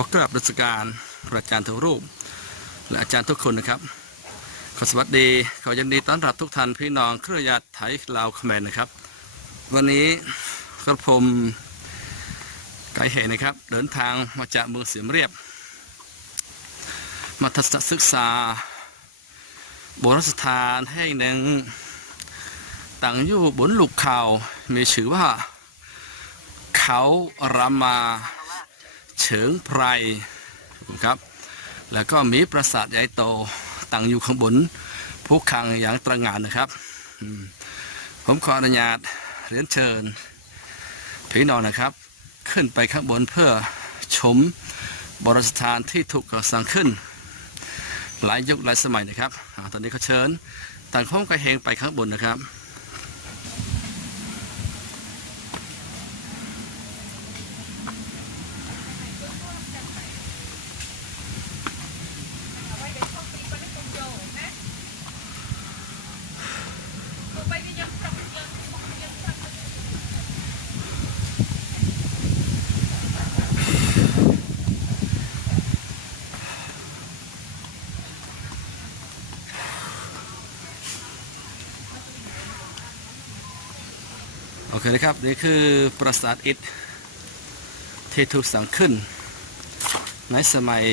ขอกราบรัชการพระอาจารย์ทุกรูป และอาจารย์ทุกคนนะครับ ขอสวัสดีขอยินดีต้อนรับทุกท่านพี่น้องเครือญาติไทยลาวเขมรนะครับ วันนี้กระผมไกเหนะครับ เดินทางมาจากเมืองเสียมเรียบ มาทัศนศึกษาโบราณสถานแห่งหนึ่งตั้งอยู่บนลูกเขามีชื่อว่า เขารามา เฉิงไพรครับ แล้วก็มีปราสาทใหญ่โตตั้งอยู่ข้างบนภูคังอย่างตระหง่านนะครับ ผมขออนุญาตเรียนเชิญพี่น้องนะครับ ขึ้นไปข้างบนเพื่อชมโบราณสถานที่ถูกก่อสร้างขึ้น หลายยุคหลายสมัยนะครับอตอนนี้เขาเชิญต่างห้องกระเฮงไปข้างบนนะครับ เคนะครับนี่คือปราสาทอิฐที่ถูกสร้างขึ้น ในสมัย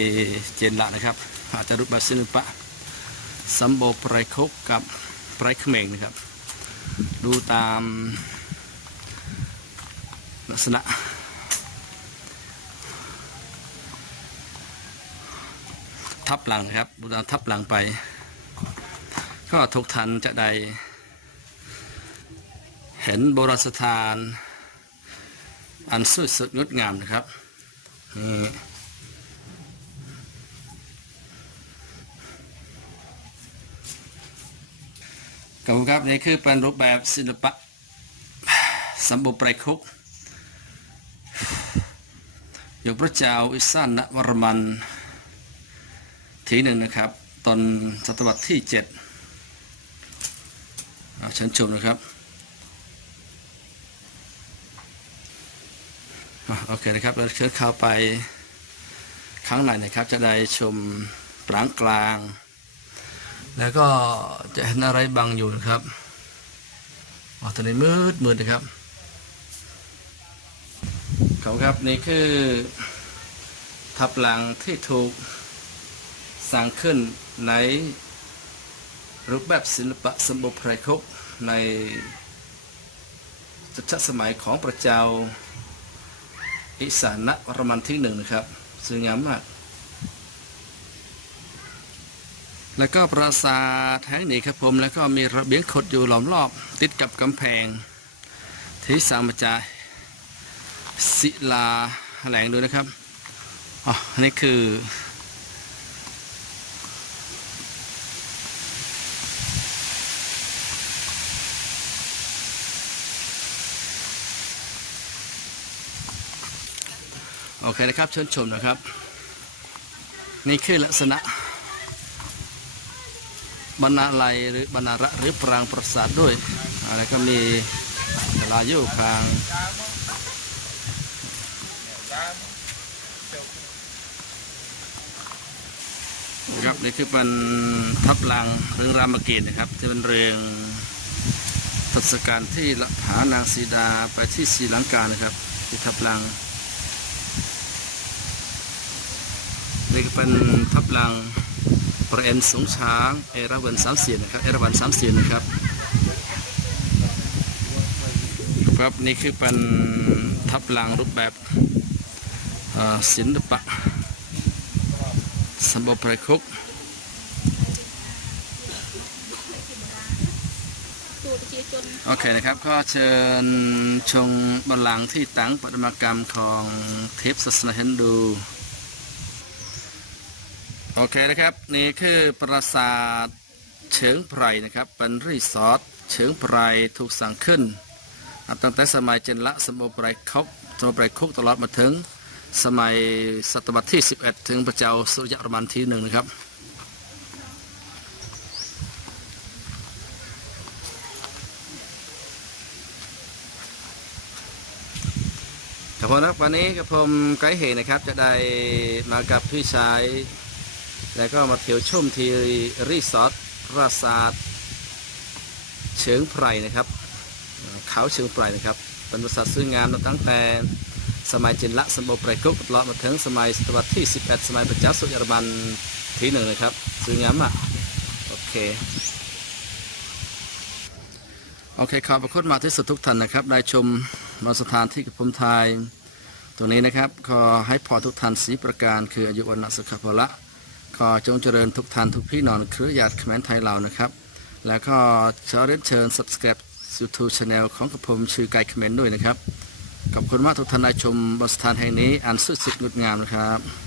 เจนละนะครับ อาจจะรูปแบบศิลปะสัมโบไพรคกกับไพรเขมงนะครับ ดูตามลักษณะทับหลังครับดูตามทับหลังไป ก็ทุกทันจะได้ เห็นโบราณสถาน อันสวยสดงดงามนะครับนี่ครับผมครับนี่คือเป็นรูปแบบศิลปะสมบูรณ์ไพรคุกยู่พระเจ้าอิสานนวรมันทีหนึ่งนะครับ ตอนศตวรรษที่เจ็ดอ่าเชิญชมนะครับ อะ โอเคนะครับเราเชิญเข้าไปข้งในนะครับ จะได้ชมปรางกลาง แล้วก็จะเห็นอะไรบางอยู่นะครับอ๋อตอนนี้มืดมืดนะครับครับครับนี่คือทับหลังที่ถูกสร้างขึ้นในรูปแบบศิลปะสมบูรณ์ไพรคกในรัชสมัยของพระเจ้า อิสานะรมันที่หนึ่งนะครับสวยงามมาก แล้วก็ปราสาทแห่งนี้ครับผม แล้วก็มีระเบียงขดอยู่ล้อมรอบ ติดกับกำแพง ที่สร้างมาจากศิลาแหลงดูนะครับอ๋อนี่คือ โอเคนะครับเชิญชมนะครับ นี่คือลักษณะบรรณาลัยหรือบรรณาระหรือปรางปราสาทด้วยอะไรก็มีลายุคางครับนี่คือเป็นทับลังเรื่องรามเกียรตินะครับที่เป็นเรื่องทศกัณฐ์ที่ผานางสีดาไปที่ศรีลังกานะครับที่ทับลัง นี่ก็ เป็นทับลังประเอ็นสงช้างเอราวันสามเสียนนะครับเอราวันสามเสียนนะครับครับนี่คือเป็นทับลังรูปแบบศิลปะสมบูรณ์ไพรคุกโอเคนะครับก็เชิญชมบัลลังก์ที่ตั้งปฏิมากรรมของเทพศาสนาฮินดู โอเคนะครับ นี่คือปราสาทเฉิงไพรนะครับ เป็นรีสอร์ทเฉิงไพรถูกสร้างขึ้น ตั้งแต่สมัยเจนละสมบูรณ์ไพรคกสมบูรณ์ไพรคุกตลอดมาถึงสมัยศตวรรษที่ 11 ถึงพระเจ้าสุริยะรมันที่หนึ่งนะครับครับผมนะวันนี้กับผมไกด์เหนะครับจะได้มากับพี่ชาย แล้วก็มาเที่ยวชมที่รีสอร์ทราซาดเชิงไพรนะครับเขาเชิงไพรนะครับเป็นบริษัทซื้องามตั้งแต่สมัยจินละสมบูรณ์ไพรกุกตลอดมาถึงสมัยศตวรรษที่11สมัยพระเจ้าสุยรมันที่หนึ่งนะครับซื้องามอะโอเคโอเคขอบพระคุณมาที่สุดทุกท่านนะครับ ได้ชมมาสถานที่กับผมทยตรงนี้นะครับ ขอให้พอทุกท่านสีประการคืออายุวันสุขภาละ ขอจงเจริญทุกท่านทุกพี่น้องเครือญาติแคมนไทยเรานะครับ แล้วก็ขอเรียนเชิญ subscribe YouTube Channel ของกระผมชื่อไก่แคมนด้วยนะครับ ขอบคุณมากทุกท่านได้ชมบนสถานแห่งนี้อันสุดสิทธิ์งดงามนะครับ